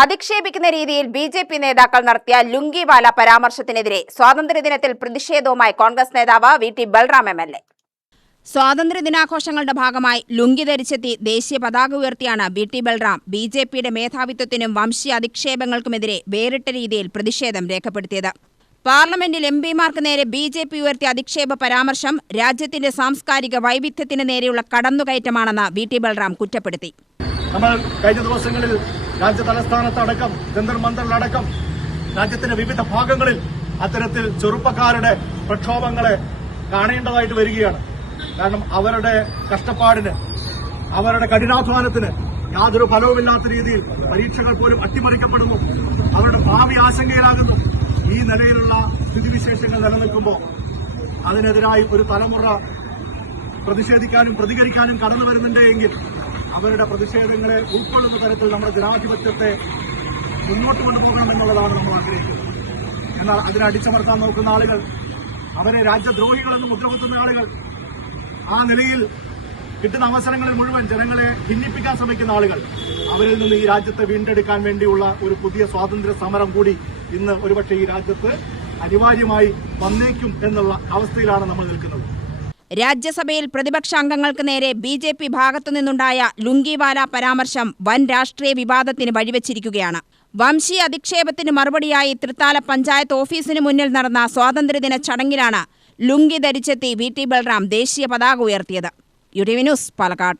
അധിക്ഷേപിക്കുന്ന രീതിയിൽ ബി.ജെ.പി. നേതാക്കൾ നടത്തിയ ലുങ്കിവാല പരാമർശത്തിനെതിരെ സ്വാതന്ത്ര്യദിനത്തിൽ പ്രതിഷേധവുമായി കോൺഗ്രസ് നേതാവ് വി.ടി. ബൽറാം എം.എൽ.എ. സ്വാതന്ത്ര്യദിനാഘോഷങ്ങളുടെ ഭാഗമായി ലുങ്കി ധരിച്ചെത്തി ദേശീയ പതാക ഉയർത്തിയാണ് വി.ടി. ബൽറാം ബി.ജെ.പിയുടെ മേധാവിത്വത്തിനും വംശീയ അധിക്ഷേപങ്ങൾക്കുമെതിരെ വേറിട്ട രീതിയിൽ പ്രതിഷേധം രേഖപ്പെടുത്തിയത്. പാർലമെന്റിൽ എംപിമാർക്ക് നേരെ ബി.ജെ.പി. ഉയർത്തിയ അധിക്ഷേപ പരാമർശം രാജ്യത്തിന്റെ സാംസ്കാരിക വൈവിധ്യത്തിന് നേരെയുള്ള കടന്നുകയറ്റമാണെന്ന് വി.ടി. ബൽറാം കുറ്റപ്പെടുത്തി. നമ്മൾ കഴിഞ്ഞ ദിവസങ്ങളിൽ രാജ്യ തലസ്ഥാനത്തടക്കം ജന്തർ മന്ദറിലടക്കം രാജ്യത്തിന്റെ വിവിധ ഭാഗങ്ങളിൽ അത്തരത്തിൽ ചെറുപ്പക്കാരുടെ പ്രക്ഷോഭങ്ങളെ കാണേണ്ടതായിട്ട് വരികയാണ്. കാരണം അവരുടെ കഷ്ടപ്പാടിന്, അവരുടെ കഠിനാധ്വാനത്തിന് യാതൊരു ഫലവുമില്ലാത്ത രീതിയിൽ പരീക്ഷകൾ പോലും അട്ടിമറിക്കപ്പെടുന്നു. അവരുടെ ഭാവി ആശങ്കയിലാകുന്നു. ഈ നിലയിലുള്ള സ്ഥിതിവിശേഷങ്ങൾ നിലനിൽക്കുമ്പോൾ അതിനെതിരായി ഒരു തലമുറ പ്രതിഷേധിക്കാനും പ്രതികരിക്കാനും കടന്നു വരുന്നുണ്ട് എങ്കിൽ അവരുടെ പ്രതിഷേധങ്ങളെ ഉൾക്കൊള്ളുന്ന തരത്തിൽ നമ്മുടെ ജനാധിപത്യത്തെ മുന്നോട്ട് കൊണ്ടുപോകണമെന്നുള്ളതാണ് നമ്മൾ ആഗ്രഹിക്കുന്നത്. എന്നാൽ അതിനെ അടിച്ചമർത്താൻ നോക്കുന്ന ആളുകൾ, അവരെ രാജ്യദ്രോഹികളെന്ന് മുദ്രകുത്തുന്ന ആളുകൾ, ആ നിലയിൽ കിട്ടുന്ന അവസരങ്ങളിൽ മുഴുവൻ ജനങ്ങളെ ഭിന്നിപ്പിക്കാൻ ശ്രമിക്കുന്ന ആളുകൾ, അവരിൽ നിന്ന് ഈ രാജ്യത്തെ വീണ്ടെടുക്കാൻ വേണ്ടിയുള്ള ഒരു പുതിയ സ്വാതന്ത്ര്യ സമരം കൂടി ഇന്ന് ഒരുപക്ഷെ ഈ രാജ്യത്ത് അനിവാര്യമായി വന്നേക്കും എന്നുള്ള അവസ്ഥയിലാണ് നമ്മൾ നിൽക്കുന്നത്. രാജ്യസഭയിൽ പ്രതിപക്ഷാംഗങ്ങൾക്ക് നേരെ ബി.ജെ.പി. ഭാഗത്തുനിന്നുണ്ടായ ലുങ്കിവാല പരാമർശം വൻ രാഷ്ട്രീയ വിവാദത്തിന് വഴിവെച്ചിരിക്കുകയാണ്. വംശീയ അധിക്ഷേപത്തിന് മറുപടിയായി തൃത്താല പഞ്ചായത്ത് ഓഫീസിന് മുന്നിൽ നടന്ന സ്വാതന്ത്ര്യദിന ചടങ്ങിലാണ് ലുങ്കി ധരിച്ചെത്തി വി.ടി. ബൽറാം ദേശീയ പതാക ഉയർത്തിയത്. യു.ടി.വി. ന്യൂസ്, പാലക്കാട്.